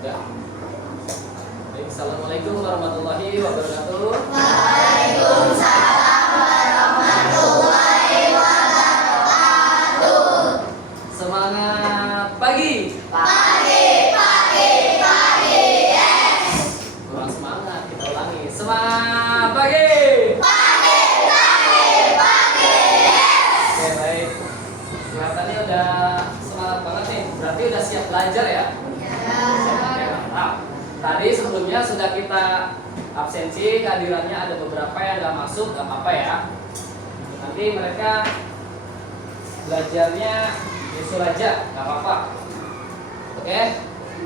Ya. Baik, assalamualaikum warahmatullahi wabarakatuh. Waalaikumsalam warahmatullahi wabarakatuh. Semangat pagi. Pagi, pagi, pagi, yes. Kurang semangat, kita ulangi. Semangat pagi. Pagi, pagi, pagi, yes. Oke, baik. Kelihatannya udah semangat banget nih. Berarti udah siap belajar ya? Oke, mantap. Tadi sebelumnya sudah kita absensi, kehadirannya ada beberapa yang nggak masuk, nggak apa-apa ya. Nanti mereka belajarnya nyusul aja, nggak apa-apa. Oke,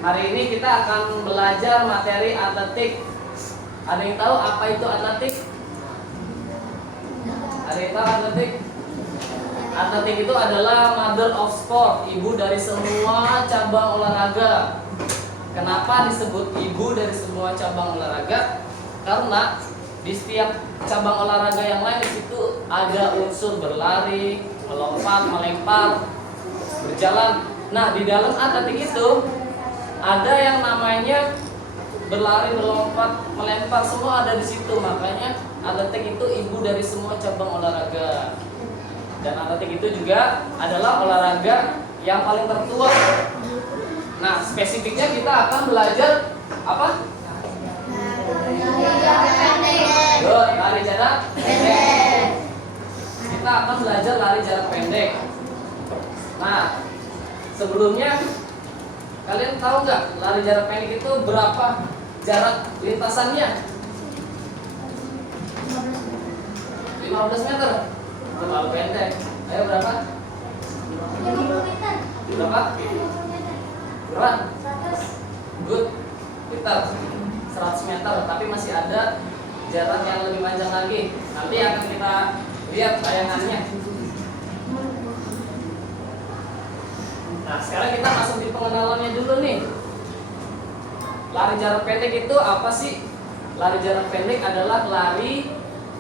hari ini kita akan belajar materi atletik. Ada yang tahu apa itu atletik? Ada yang tahu atletik? Atletik itu adalah mother of sport, ibu dari semua cabang olahraga. Kenapa disebut ibu dari semua cabang olahraga? Karena di setiap cabang olahraga yang lain di situ ada unsur berlari, melompat, melempar, berjalan. Nah, di dalam atletik itu ada yang namanya berlari, melompat, melempar, semua ada di situ. Makanya atletik itu ibu dari semua cabang olahraga. Dan atletik itu juga adalah olahraga yang paling tertua. Nah, spesifiknya kita akan belajar apa? Good, lari jarak pendek. Kita akan belajar lari jarak pendek. Nah, sebelumnya kalian tahu nggak lari jarak pendek itu berapa jarak lintasannya? 15 meter. Terlalu pendek. Ayo berapa? 50 meter. Berapa? Kurang. Good. Pintar. 100 meter, tapi masih ada jarak yang lebih panjang lagi. Nanti akan kita lihat tayangannya. Nah, sekarang kita masuk di pengenalannya dulu nih. Lari jarak pendek itu apa sih? Lari jarak pendek adalah lari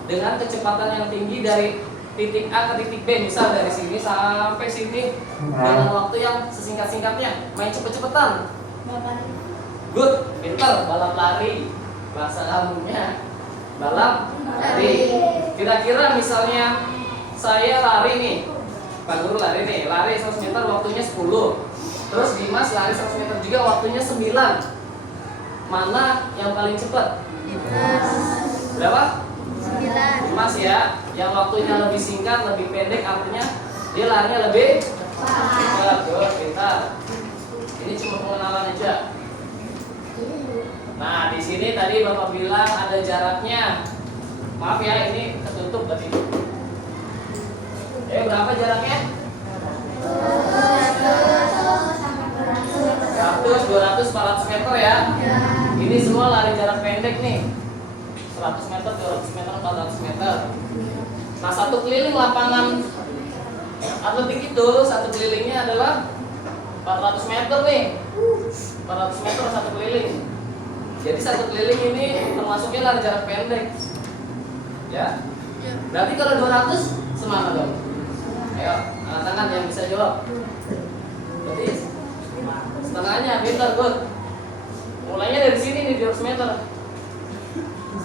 dengan kecepatan yang tinggi dari titik A ke titik B. Misal dari sini sampai sini dengan waktu yang sesingkat-singkatnya. Main cepet-cepetan. Good, pintar, balap lari. Bahasa kamunya balap lari. Kira-kira misalnya saya lari nih, Pak Guru lari nih, lari 100 meter waktunya 10. Terus Dimas lari 100 meter juga waktunya 9. Mana yang paling cepat? Berapa? 9. Dimas ya. Yang waktunya lebih singkat, lebih pendek, artinya dia larinya lebih cepat. Good, pintar. Ini cuma pengenalan aja. Nah, di sini tadi Bapak bilang ada jaraknya. Maaf ya, ini ketutup tadi. Berapa jaraknya? 100, 200, 400 meter ya. Ini semua lari jarak pendek nih. 100 meter, 200 meter, 400 meter. Nah, satu keliling lapangan atletik itu, satu kelilingnya adalah 400 meter nih. 400 meter satu keliling. Jadi satu keliling ini termasuknya lari jarak pendek. Ya. Berarti kalau 200 semangat dong. Ayo, angkat tangan yang bisa jawab. Berarti setengahnya, pintar, good. Mulainya dari sini nih 200 meter.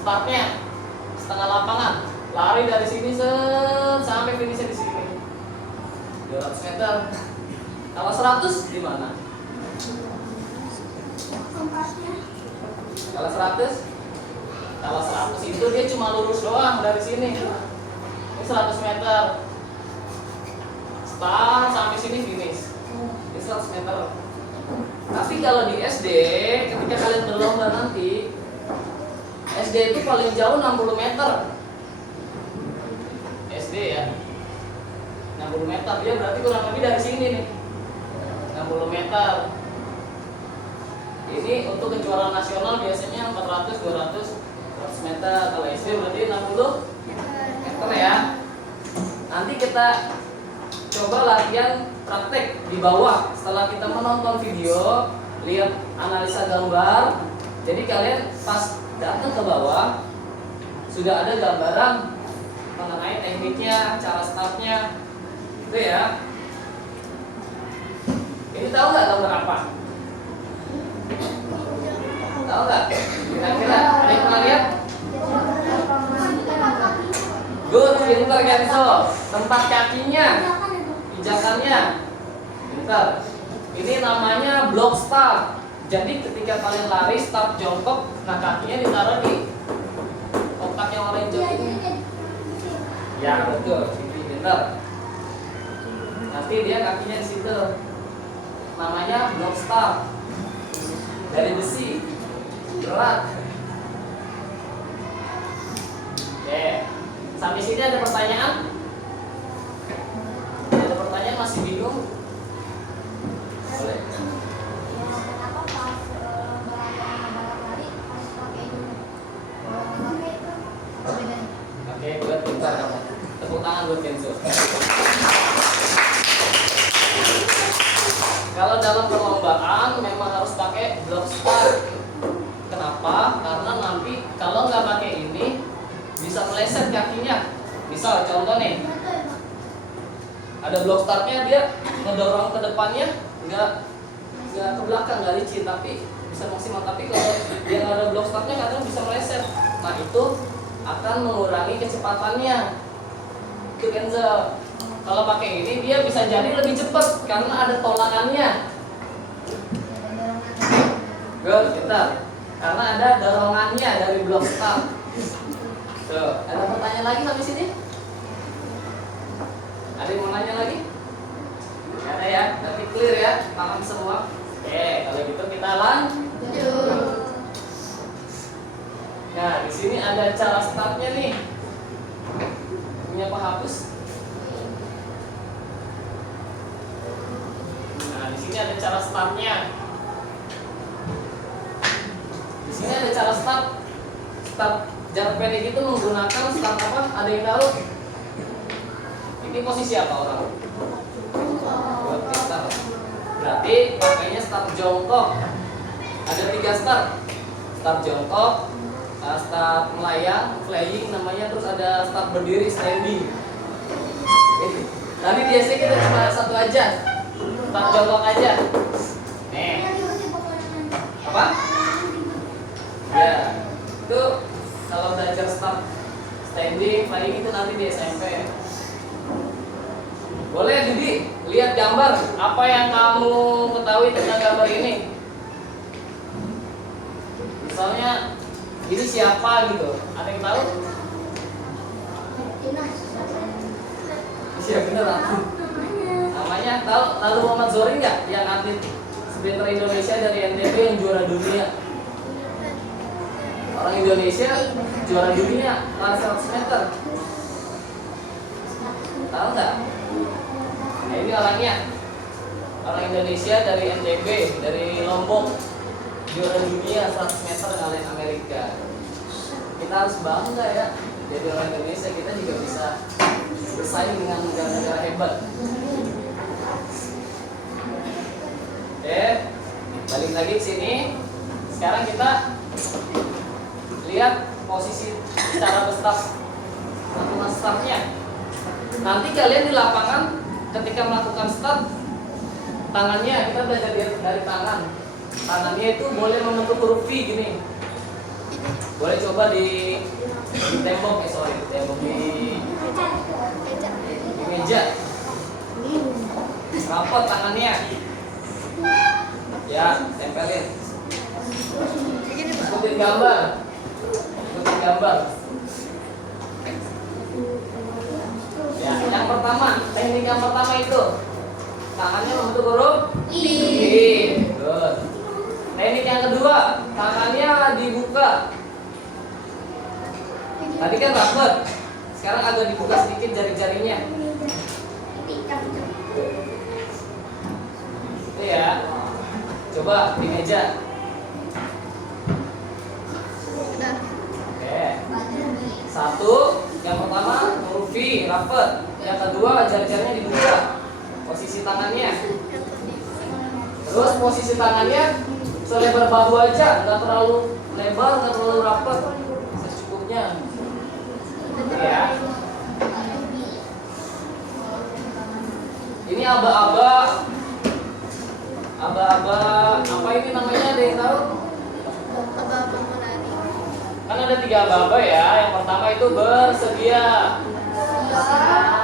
Startnya setengah lapangan. Lari dari sini sampai finishnya di sini. 200 meter. Kalau 100 di mana? Kalau 100? Kalau 100 itu dia cuma lurus doang dari sini. Ini 100 meter. Start sampai sini finish. Ini 100 meter. Tapi kalau di SD, ketika kalian berlomba nanti, SD itu paling jauh 60 meter. SD ya. 60 meter, dia berarti kurang lebih dari sini nih. 60 meter. Ini untuk kejuaraan nasional biasanya 400, 200, 100 meter. Kalau SD berarti 60 meter ya. Nanti kita coba latihan praktek di bawah. Setelah kita menonton video, lihat analisa gambar. Jadi kalian pas datang ke bawah sudah ada gambaran mengenai tekniknya, cara startnya, itu ya. Ini tahu nggak gambar apa? Tahu nggak? Kira-kira ada yang pernah lihat? Good, pintar Kenzo. Tempat kakinya, pijakannya, pintar. Ini namanya block start. Jadi ketika kalian lari start jongkok, nah kakinya ditaruh di kotak yang warna hijau ini. Ya betul, ini pintar. Nanti dia kakinya di situ. Namanya block start. Dari besi, berat. Oke, sampai sini ada pertanyaan? Ada pertanyaan masih bingung? Boleh. Kenapa pas balap lari pas pakai ini? Oke, buat pintar kamu. Tepuk tangan buat Kenzo. Kalau dalam perlombaan memang harus pakai block start. Kenapa? Karena nanti kalau nggak pakai ini bisa meleset kakinya. Misal contoh nih, ada block startnya dia ngedorong ke depannya, nggak ke belakang, nggak licin, tapi bisa maksimal. Tapi kalau dia nggak ada block startnya kadang bisa meleset. Nah itu akan mengurangi kecepatannya. Itu Kenzo. Kalau pakai ini dia bisa jadi lebih cepat karena ada tolakannya. Good, pintar. Karena ada dorongannya dari block start. Tuh, ada pertanyaan lagi sampai sini? Ada yang mau nanya lagi? Gak ada ya, tapi clear ya, paham semua. Oke, kalau gitu kita lanjut. Nah, di sini ada cara startnya nih. Punya penghapus? Nah, di sini ada cara startnya. Di sini ada cara start. Start jarak pendek itu menggunakan start apa? Ada yang tahu? Ini posisi apa orang? Start. Berarti pakainya start jongkok. Ada 3 start. Start jongkok, start melayang, flying namanya, terus ada start berdiri, standing. Tadi biasanya kita cuma satu aja. Start jongkok aja. Nih. Apa? Ya. Itu kalau belajar start standing, flying itu nanti di SMP. Boleh Didi lihat gambar. Apa yang kamu ketahui tentang gambar ini? Misalnya ini siapa gitu? Ada yang tahu? Siapa bener aku? Namanya tahu? Lalu Muhammad Zohri nggak? Yang atlet sprinter Indonesia dari NTB yang juara dunia. Orang Indonesia juara dunia lari 100 meter. Tahu nggak? Nah, ini orangnya. Orang Indonesia dari NTB, dari Lombok, juara dunia 100 meter ngalahin Amerika. Kita harus bangga ya. Jadi orang Indonesia, kita juga bisa bersaing dengan negara-negara hebat. Oke, balik lagi ke sini. Sekarang kita lihat posisi cara berstart, melakukan startnya. Nanti kalian di lapangan ketika melakukan start, tangannya kita belajar dari tangan. Tangannya itu boleh membentuk huruf V gini. Boleh coba di tembok, di meja. Rapot tangannya. Ya, tempelin. Ikutin gambar. Ya, yang pertama, teknik yang pertama itu tangannya membentuk huruf I. Good. Teknik yang kedua, tangannya dibuka. Tadi kan rapet, sekarang agak dibuka sedikit jari-jarinya. Itu ya. Coba di meja. Oke. Satu, yang pertama huruf V, rapet. Yang kedua jari-jarinya dibuka. Posisi tangannya. Terus posisi tangannya selebar bahu aja, nggak terlalu lebar, nggak terlalu rapet, secukupnya. Ya. Ini aba-aba apa ini namanya, ada yang tahu? Kan ada 3 aba-aba ya. Yang pertama itu bersedia,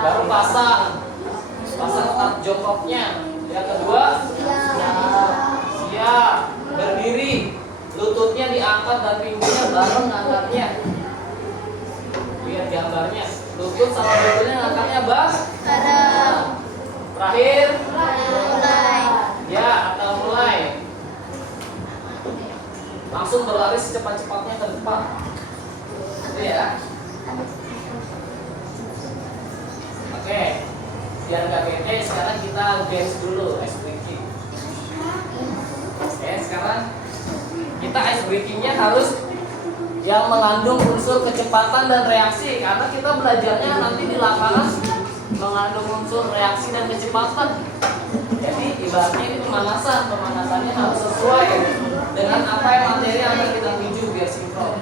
baru pasang tempat jongkoknya. Yang kedua siap, berdiri, lututnya diangkat dan pinggulnya bareng ngangkatnya. Lihat gambarnya, lutut sama pinggulnya ngangkatnya bareng. Terakhir ya, atau mulai. Langsung berlari secepat-cepatnya ke depan. Itu ya. Oke. Biar gak bete, sekarang kita dance dulu, ice breaking. Oke, sekarang kita ice breakingnya harus yang mengandung unsur kecepatan dan reaksi, karena kita belajarnya nanti di lapangan mengandung unsur reaksi dan kecepatan. Jadi ibaratnya ini pemanasannya harus sesuai dengan apa yang materi yang akan kita tuju biar sinkron.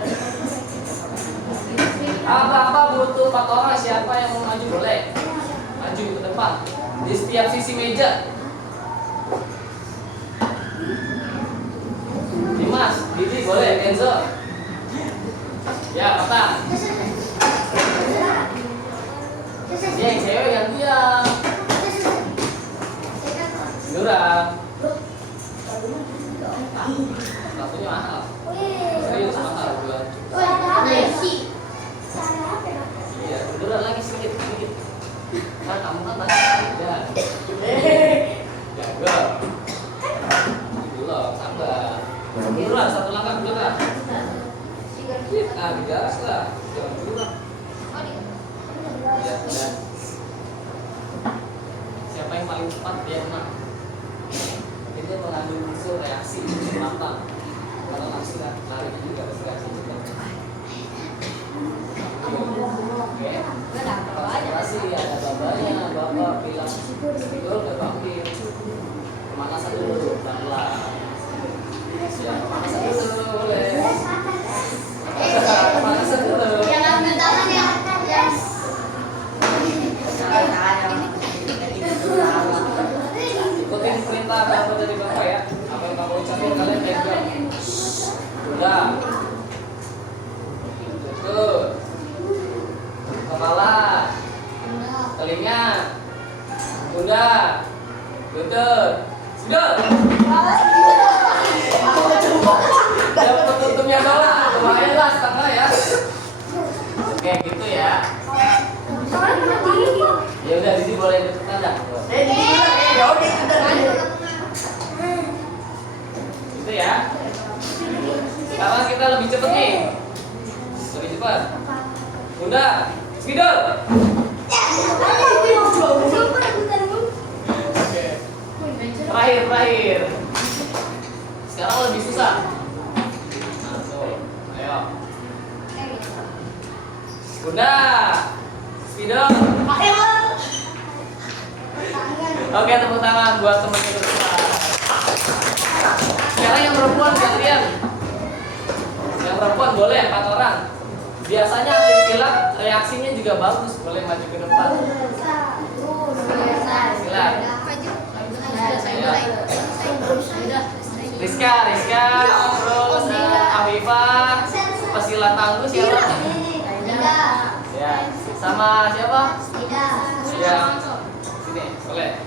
Apa-apa butuh 4 orang, siapa yang mau maju boleh maju ke depan di setiap sisi meja. Dimas, Didi boleh, Kenzo. Ya, Patang. Dia yang cewek yang diam. Durang. Satunya mahal. Serius mahal buat. Iya, durang lagi sedikit. Kan kamu kan masih ya. Jaga. Belum, sabar. Durang, 1 langkah dulu kan. Nah, digas lah. Jangan durang. Ya, udah. Siapa yang paling cepat dia menang. Itu mengandung unsur reaksi kecepatan. Kalau langsung lari juga harus reaksi cepat. Oke. Pasti ada babanya, bapak bilang betul nggak panggil. Pemanasan dulu, pelan-pelan. Siap, pemanasan dulu boleh. Pemanasan dulu. Ikutin perintah apa dari bapak ya. Apa yang kamu ucapin kalian pegang. Udah. Tuh. Kepala, telinga, pundak, lutut, sudah. Yang penutupnya doang, lumayan lah setengah ya. Oke gitu ya. Ya udah, Didi boleh deketan dah. Gitu ya. Sekarang kita lebih cepet nih. Lebih cepat. Udah. Skidol. Terakhir. Sekarang lebih susah. Masuk. Ayo. Udah. Skidol. Oke, tepuk tangan buat teman kita semua. Sekarang yang perempuan gantian. Yang perempuan boleh 4 orang. Biasanya atlet silat reaksinya juga bagus, boleh maju ke depan. Silat. Rizka, terus Afifah, pesilat tangguh siapa? Ya, sama siapa? Ya, sini, boleh.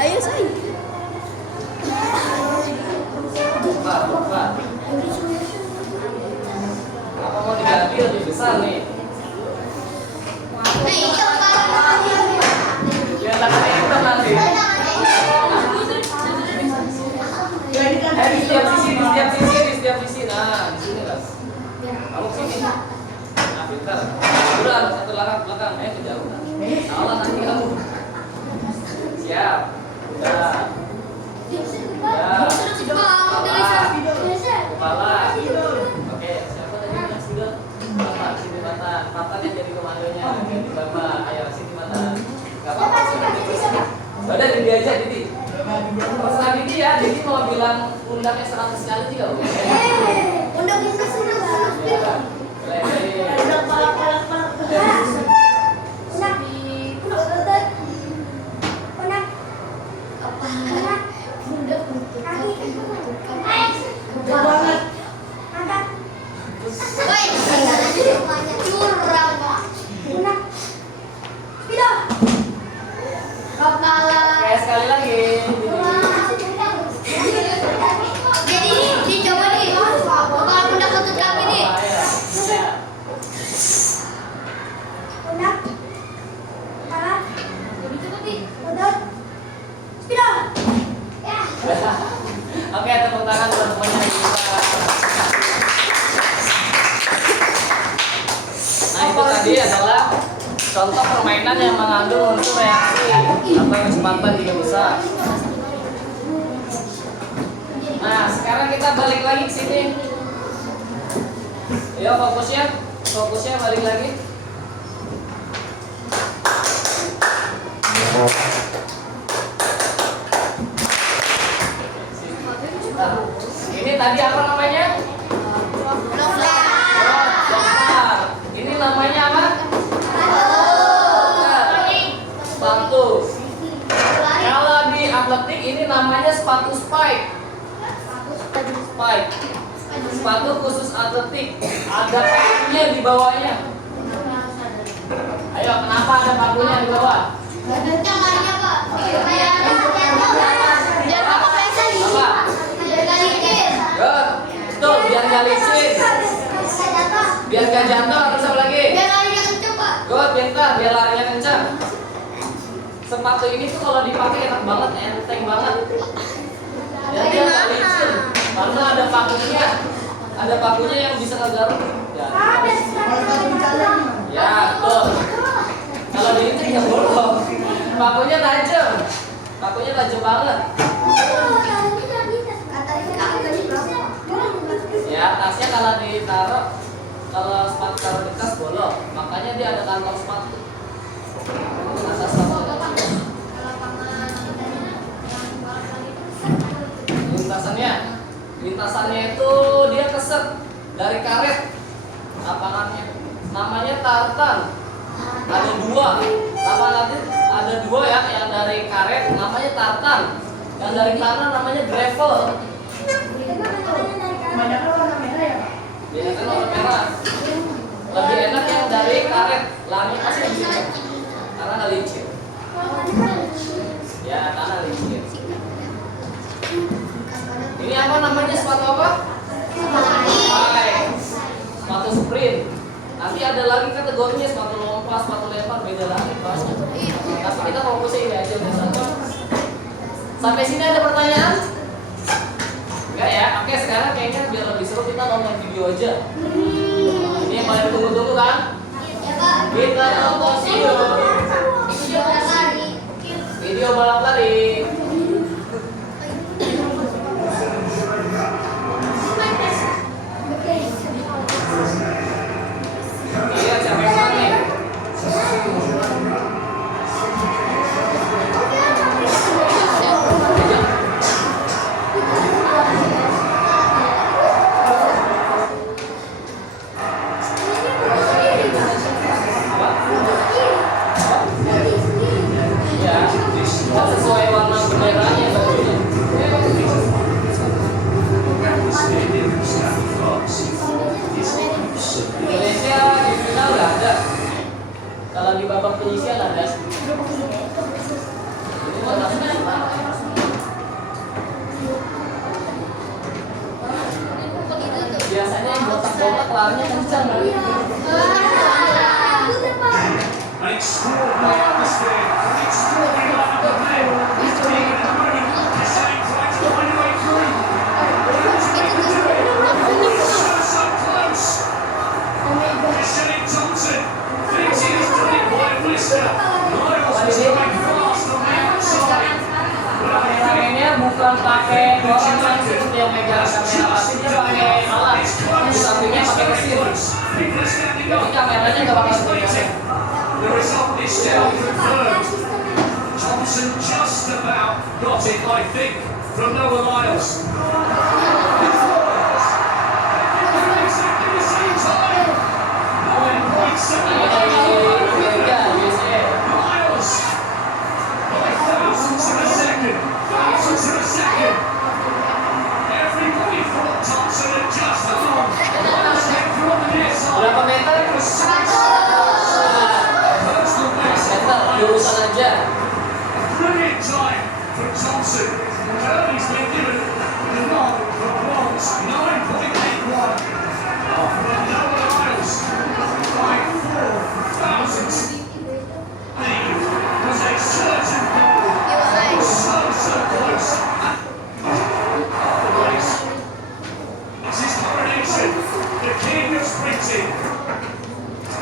Ayo say. Pak. Apa mau diganti lebih besar nih? Ya tangan hitam nanti. Di setiap sisi. Nah, di sini lah. Kamu sini. Nah, pintar. Udah, 1 langkah belakang. Kejauhan. Salah nanti kamu. Siap. Udah. Kepala. Oke, siapa tadi yang sudah? Bapak, sini mata. Bapak yang jadi komandonya. Ganti Bapak. Ayo, sini mata. Gak apa-apa. Udah, Didi aja, Didi. Terserah Didi ya. Didi mau bilang pundaknya 100 kali juga boleh. Pundaknya 100 kali. Boleh. Contoh permainan yang mengandung unsur reaksi atau kecepatan juga bisa. Nah, sekarang kita balik lagi ke sini. Yo, fokusnya balik lagi. Nah, ini tadi apa namanya? Dokter. Ini namanya apa? Sepatu. Kalau di atletik ini namanya sepatu spike. Sepatu khusus atletik. Ada pakunya di bawahnya. Ayo, kenapa ada pakunya di bawah? Betul, biar gak licin. Biar gak jatuh, terus apa lagi? Good, pintar, biar larinya kencang. Sepatu ini tuh kalau dipakai enak banget, enteng banget. Dan dia gak licin, karena ada pakunya. Ada pakunya yang bisa ngegaruk. Ya, betul. Kalau diinjek ya bolong. Pakunya tajam banget. Ya, tasnya kalau ditaruh, kalau sepatu taruh di tas bolong, makanya dia ada kantong sepatu. Atas sepatu. Lintasannya itu dia keset dari karet lapangannya. Namanya tartan. Ada dua. Ada dua ya, yang dari karet namanya tartan. Yang dari tanah namanya gravel. Kebanyakan warna merah ya, Pak? Iya kan warna merah. Lebih enak yang dari karet, larinya pasti di sini. Karena nggak licin. Ya, karena licin. Ini apa namanya, sepatu apa? Sepatu sprint. Nanti ada lagi kategorinya, sepatu lompat, sepatu lempar, beda lagi bahasnya. Tapi kita fokusnya ini aja udah. Sampai sini ada pertanyaan? Enggak ya? Oke, sekarang kayaknya biar lebih seru kita nonton video aja. Ini yang paling ditunggu-tunggu kan? Kita nonton video balap lari. Iya, siapa yang menang nih? Sesuai warna benderanya bajunya. Indonesia di final nggak ada. Kalau di babak penyisian ada. Itu warna final. Biasanya yang botak-botak larinya kencang. An extraordinary atmosphere, an extraordinary lineup of men. He's taking at the moment, he's saying trying to find a way through. But he wasn't able to do it. So close. It's Shane Thompson. Thinks he has done it by a blister. Miles was going fast on the outside. But I think Kameraменnya bukan pakai orang langsung yang megang kamera, tapi dia pakai alat. Di sampingnya pakai mesin. people are standing Jadi up. kameranya nggak bakal kelihatan. The result is still confirmed. Thompson just about got it, I think, from Noah Miles. Exactly the same time. 9.7 Ini dari Amerika, USA. miles by thousandths of a second. Thousandths of a second. Everybody thought Thompson had just gone. Miles came through on the near side. Berapa meter? Personal best. Meter, jurusan aja. Brilliant time from Thompson. Kirby's been given the nod for bronze, 9.81. From Noah Miles by 4 thousandths. Lead was a certain goal. So close. Race. It's his coronation. The king of sprinting.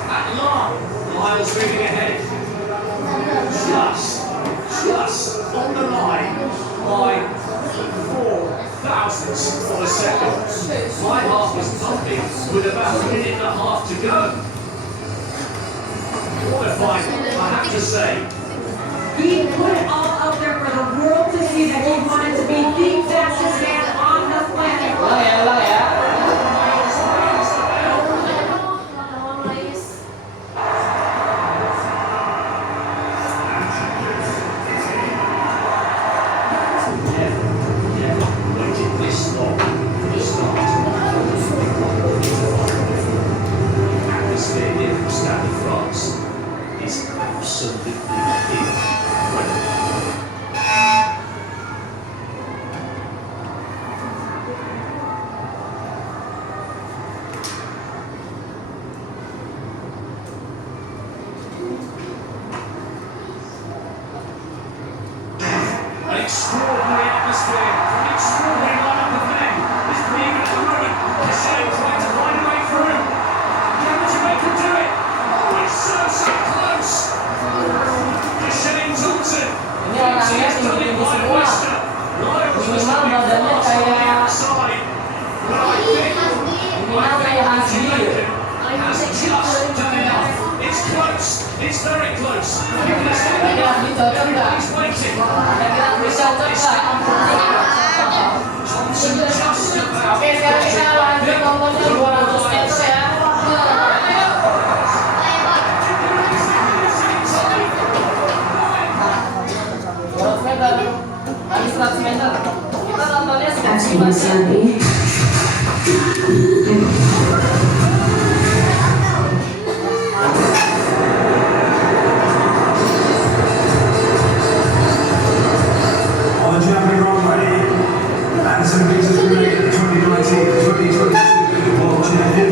At long, Miles moving ahead. line, I have to say. He put it all out there for the world to see that he wanted to be the fastest man on the planet. Ulang ya, ulang ya. Waited this long for the start. The atmosphere here from Stade de France is absolutely incredible. An extraordinary atmosphere, an extraordinary lineup of men. This could be even at the moment. Deschamps trying to find a way through. Can Jamaica do it? Oh, it's so close. Deschamps Johnson. Ini orangnya tinggi-tinggi semua. Minimal badannya kayak minimal kayak Hansi. Has just done enough. It's close. It's very close. You can see Lagi-lagi cocok nggak? he's waiting. Kira-kira bisa cocok nggak? Johnson just about. Oke, sekarang kita lanjut nontonnya 200 meter ya. Meter, habis 100 meter. Kita nontonnya Kasih sedikit Mas aja. Yanti. On the jumping runway, Anderson beats us the 2019-2022 World Champion.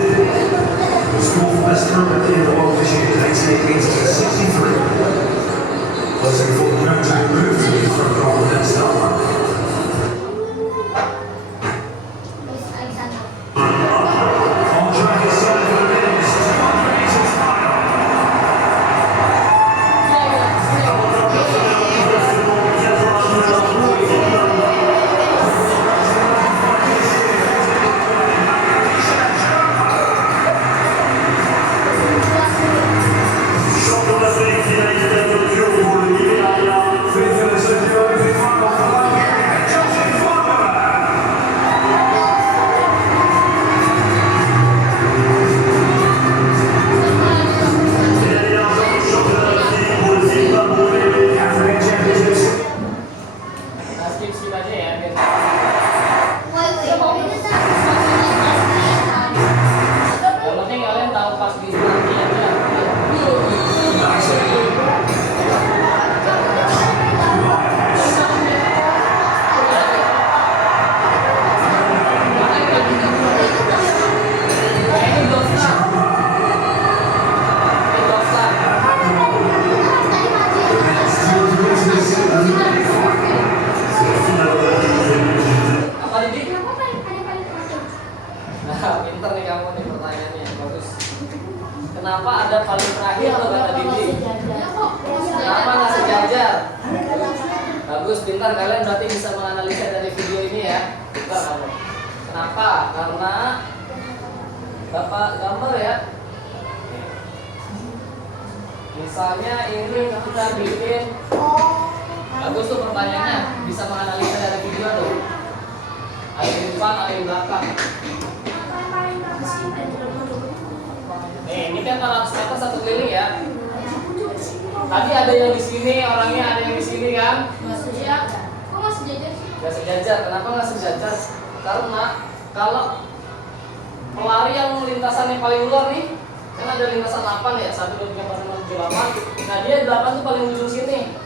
His fourth best time in the world this year, 88 meters and 63. Closing for the ground to move to the front row of that start line. On track is set for the finish, 200 meters final. Nah, skip aja ya. Biar yang penting kalian tahu pas di nanti aja. Ini belum start. Ini belum start. Apa Didi? Nah, pinter nih kamu nih pertanyaannya, bagus. Kenapa ada paling terakhir tuh kata Didi? Kenapa nggak sejajar? Bagus, pintar kalian berarti bisa menganalisa dari video ini ya. Pintar kamu. Kenapa? Karena Bapak gambar ya. Misalnya ini kita bikin, bagus tuh pertanyaannya, bisa menganalisa dari video tuh. Ada di depan, ada di belakang. Nih, ini kan 400 meter satu keliling ya. Tadi ada yang di sini, orangnya ada yang di sini kan? Gak sejajar. Kenapa nggak sejajar? Karena kalau pelari yang lintasannya paling luar nih, kan ada lintasan 8 ya, 1, 2, 3, 4, 5, 6, 7, 8. Nah dia 8 tuh paling ujung sini.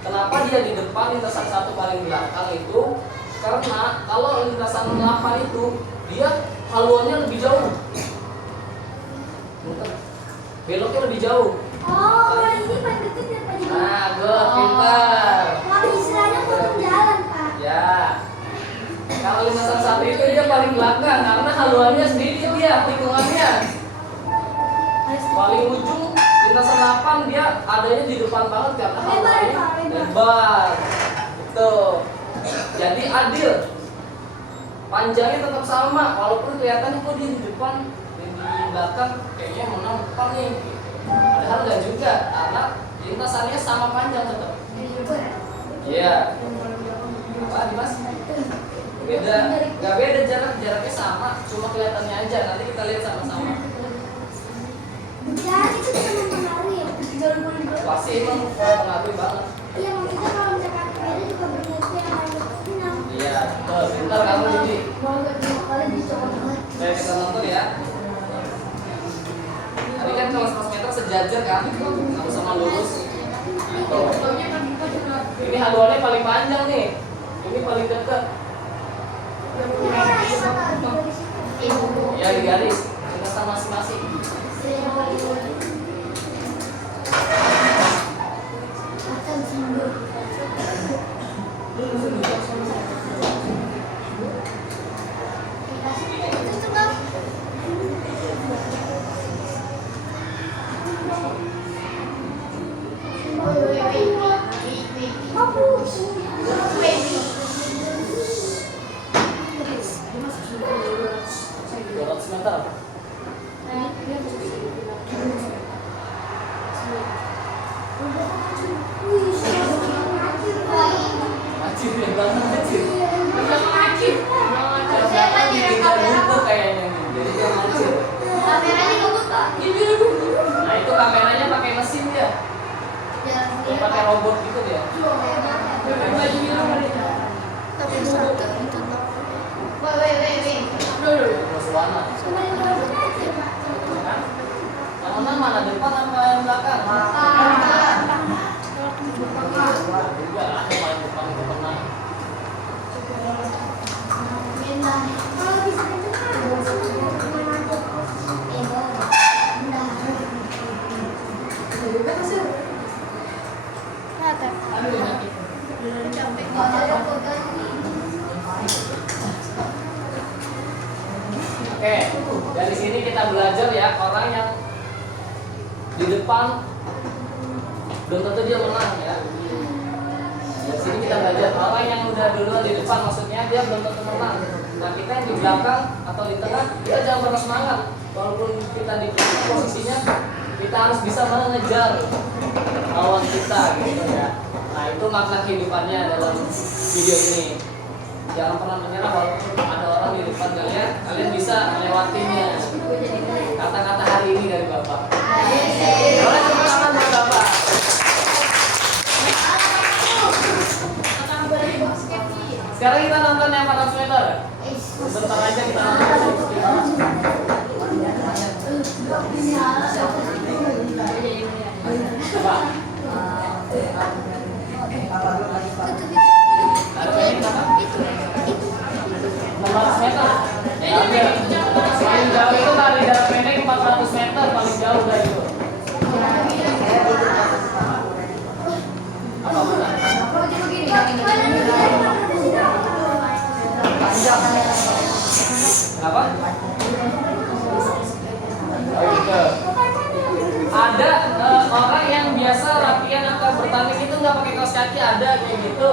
Kenapa dia di depan, lintasan 1 paling belakang itu? Karena kalau lintasan 8 itu dia haluannya lebih jauh, beloknya lebih jauh. Nah, good, pintar. Ya. Kalau lintasan 1 itu dia paling belakang karena haluannya sedikit dia, tikungannya. Paling ujung lintasan 8 dia adanya di depan banget karena haluannya lebar. Gitu. Jadi adil. Panjangnya tetap sama walaupun kelihatannya kok dia di depan dan di belakang kayaknya menang depan nih. Padahal enggak juga. juga karena lintasannya sama panjang tetap. Iya. Apa Dimas? Beda, nggak beda jaraknya sama, cuma kelihatannya aja. Nanti kita lihat sama-sama. Ya, itu cuma mempengaruhi ya. Pasti emang mengaruhi banget. Iya, maksudnya kalau misalkan sepeda juga berarti yang lain senang. Iya, betul. Pintar kamu jadi. Mau gak 2 kali dicoba banget. Saya kita nonton ya. Tadi kan kalau 100 meter sejajar kan, sama-sama lurus. Tuh. Ini haluannya paling panjang nih. Ini paling dekat. Ya di garis, kita masing-masing. Nah itu kameranya pakai mesin dia, pakai robot gitu dia. Terus warna. Yang mana depan apa yang belakang? Juga ada paling depan itu pernah. Oke, dari sini kita belajar ya, orang yang di depan belum tentu dia menang ya. Dari sini kita belajar orang yang udah duluan di depan, maksudnya dia belum tentu menang. Nah kita yang di belakang atau di tengah, kita jangan pernah semangat. Walaupun kita di posisinya, kita harus bisa mengejar lawan kita gitu ya. Nah itu makna kehidupannya dalam video ini. Jangan pernah menyerah walaupun ada orang di depan kalian, kalian bisa melewatinya. Kata-kata hari ini dari Bapak. Boleh tepuk tangan buat Bapak. Sekarang kita nonton yang 400 meter. Sebentar aja kita nonton. Coba. Ada ini apa? 400 meter. Paling jauh itu lari jarak pendek 400 meter, paling jauh dari itu. Apa benar? Apa? Oh gitu. Ada orang yang biasa latihan atau bertanding itu nggak pakai kaos kaki, ada kayak gitu.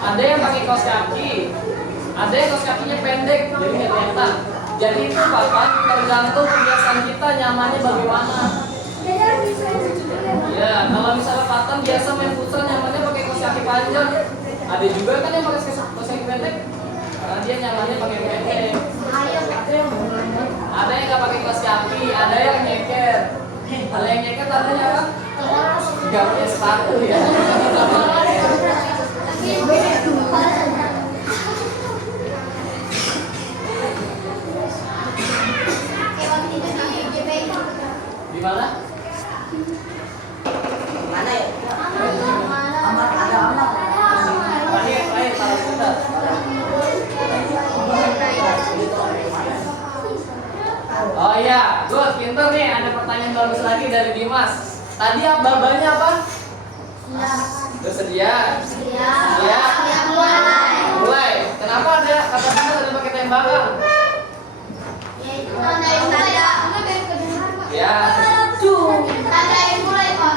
Ada yang pakai kaos kaki, ada yang kaos kakinya pendek, jadi nggak kelihatan. Jadi itu Bapak tergantung kebiasaan kita nyamannya bagaimana. Ya, kalau misalnya Patan biasa main futsal nyamannya pakai kaos kaki panjang. Ada juga kan yang pakai kaos kaki pendek, karena dia nyamannya pakai pendek. Ada yang nggak pakai kaos kaki, ada yang nyeker. Ada yang nyeker tandanya apa? Nggak punya sepatu ya. Di mana? Mana ya? Terakhir taruh sebentar. Oh iya, good, pinter nih. Ada pertanyaan bagus lagi dari Dimas. Tadi babanya apa? Bersedia. Ya. Mulai. Kenapa ada kata Dimas ada pakai tembakan? Ya.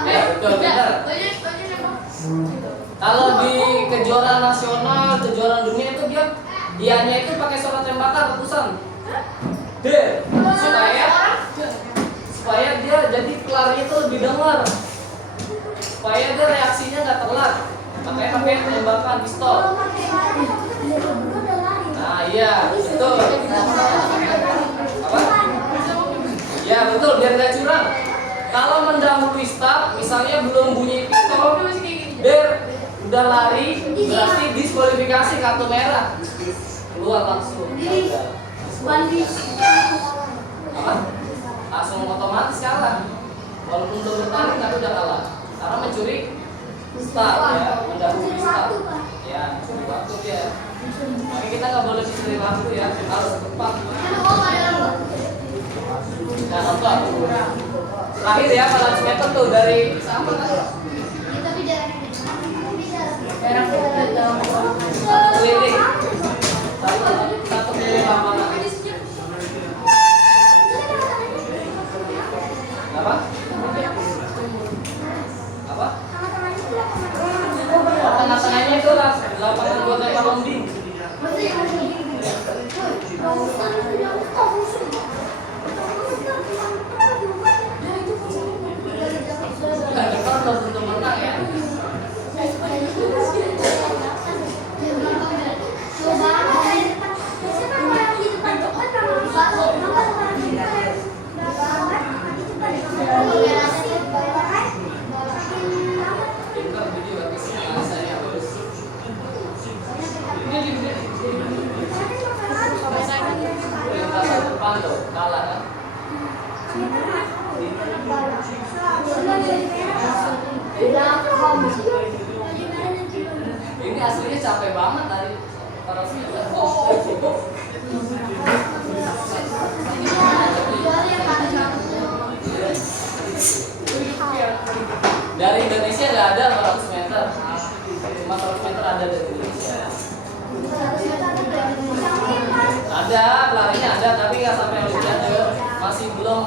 Ya betul, benar. Kalau di kejuaraan nasional, kejuaraan dunia itu dianya itu pakai suara tembakan ratusan. D. supaya dia jadi pelarinya itu lebih dengar, supaya dia reaksinya nggak telat. Makanya pakai tembakan pistol. Kalau pakai lari, udah lari. Nah iya betul. Apa? Ya betul, biar nggak curang. Kalau mendahului start, misalnya belum bunyi pistol, biar udah lari, berarti diskualifikasi, kartu merah, keluar langsung. Apa? Langsung otomatis kalah. Walaupun belum bertanding tapi udah kalah. Karena mencuri start ya, mendahului start. Ya, mencuri waktu dia. Makanya kita nggak boleh mencuri waktu ya, harus tepat. Nah, nonton. Terakhir ya, balance meter tuh dari sama kan? Satu keliling. Satu keliling lapangan. Apa? Apa? Oh, tengah-tengahnya itu lah lapangan buat lempar lombing. Nah, kita belum tentu menang ya. Pintar jadi bagus saya bagus. Perintah depan tuh kalah kan? Ini aslinya capek banget tadi. Parasnya dari Indonesia nggak ada 400 meter, cuma 100 meter ada dari Indonesia. Ada pelarinya ada, tapi nggak sampai Olimpiade, masih belum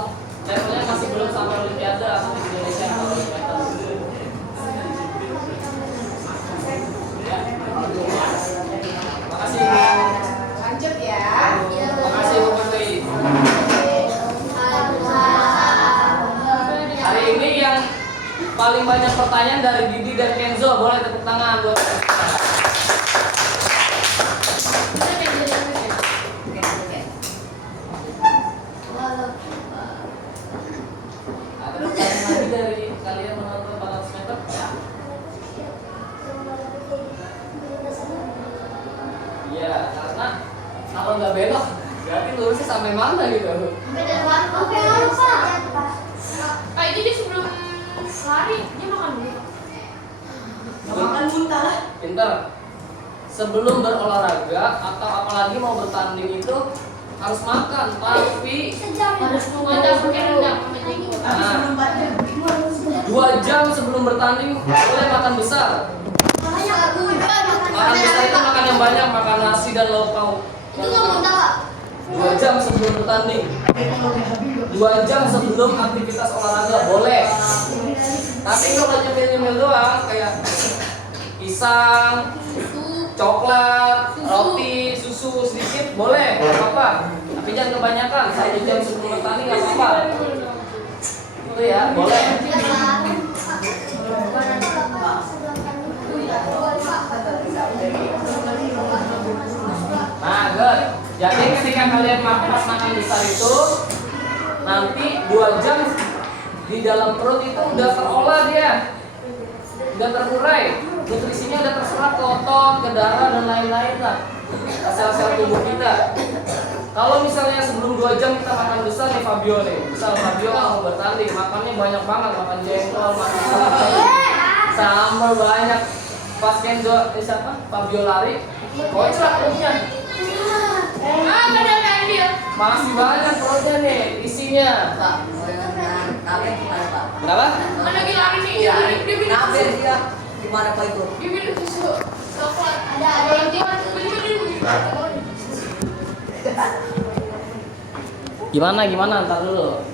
levelnya masih belum sampai Olimpiade atau di Indonesia 400 meter. Ya. Makasih. Lanjut ya. Makasih Bu Menteri. Hari ini yang paling banyak pertanyaan dari Didi dan Kenzo, boleh tepuk tangan buat. Ada pertanyaan lagi dari kalian menonton 400 meter? Iya, karena kalau nggak belok, berarti lurusnya sampai mana gitu? Ini dia sebelum lari, dia makan dulu. Makan muntah lah. Pinter. Sebelum berolahraga atau apalagi mau bertanding itu harus makan, tapi Harus ada pakai rendang sama jengkol. nah, 2 jam sebelum bertanding boleh makan besar. Makan besar itu makan yang banyak, makan nasi dan lauk pauk. Itu nggak muntah, Pak. 2 jam sebelum bertanding, 2 jam sebelum aktivitas olahraga boleh. Tapi kalau nyemil-nyemil doang kayak pisang, coklat, roti, susu sedikit boleh, nggak apa-apa. Tapi jangan kebanyakan. 1 jam sebelum bertanding nggak apa-apa. Itu ya, boleh. Nah, good. Jadi ketika kalian pas makan besar itu, nanti 2 jam di dalam perut itu udah terolah dia, udah terurai, nutrisinya udah terserap ke otot, ke darah dan lain-lain lah, ke sel-sel tubuh kita. Kalau misalnya sebelum 2 jam kita makan besar nih Fabio nih, misal Fabio mau bertanding, makannya banyak banget, makan jengkol, makan sambal banyak. Pas Kenzo, siapa? Fabio lari, kocak perutnya. Masih banyak perutnya nih, isinya. Kenapa? Lagi lari nih. Dia bilang Gimana Pak itu? dia bilang susu coklat. Ada Gimana? Ntar dulu.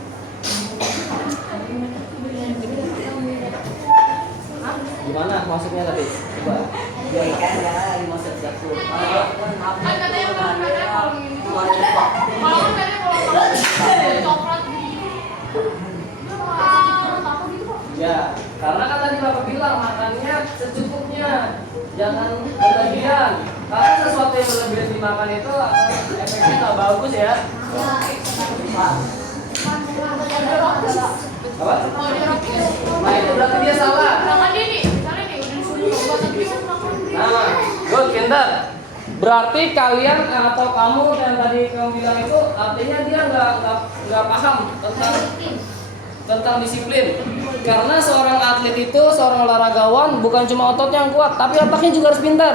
Gimana maksudnya tadi? Coba. Ya kan ya lagi masak satu. kan katanya kalau ini. Kalau katanya kalau coklat. Ya, karena kan tadi Bapak bilang makannya secukupnya, jangan berlebihan. Karena sesuatu yang berlebihan dimakan itu akan efeknya nggak bagus ya. Pak. Apa? Nah itu berarti dia salah. Nah, good, pintar. Berarti kalian atau kamu yang tadi kamu bilang itu artinya dia nggak paham tentang disiplin. Karena seorang atlet itu, seorang olahragawan bukan cuma ototnya yang kuat, tapi otaknya juga harus pintar.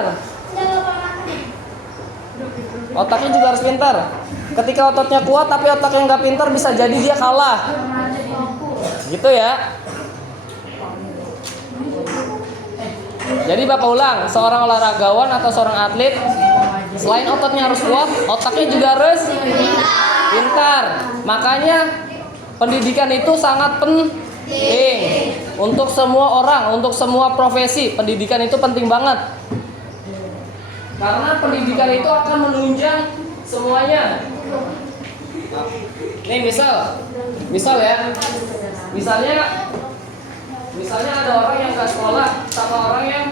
Otaknya juga harus pintar. Ketika ototnya kuat tapi otaknya nggak pintar, bisa jadi dia kalah. Gitu ya. Jadi Bapak ulang, seorang olahragawan atau seorang atlet selain ototnya harus kuat, otaknya juga harus pintar. Makanya pendidikan itu sangat penting untuk semua orang, untuk semua profesi. Pendidikan itu penting banget. Karena pendidikan itu akan menunjang semuanya. Nih misal ya. Misalnya ada orang yang nggak sekolah sama orang yang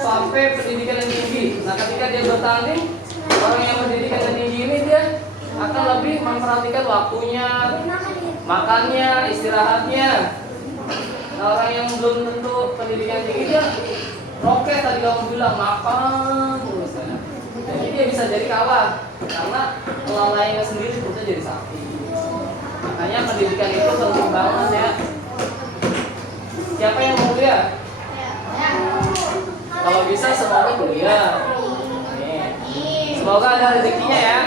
sampai pendidikan yang tinggi. Nah ketika dia bertanding, orang yang pendidikan yang tinggi ini dia akan lebih memperhatikan waktunya, makannya, istirahatnya. Nah orang yang belum tentu pendidikan tinggi dia rokes tadi kamu bilang makan terus ya. Jadi dia bisa jadi kalah karena kelalaiannya sendiri sebetulnya jadi sapi. Makanya pendidikan itu penting banget ya. Siapa yang mau kuliah? Kalau bisa semoga kuliah. Semoga ada rezekinya ya.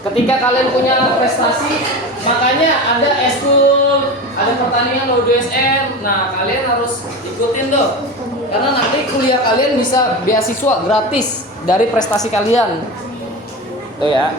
Ketika kalian punya prestasi, makanya ada eskul, ada pertandingan ODSM. Nah, kalian harus ikutin tuh. Karena nanti kuliah kalian bisa beasiswa gratis dari prestasi kalian. Tuh ya.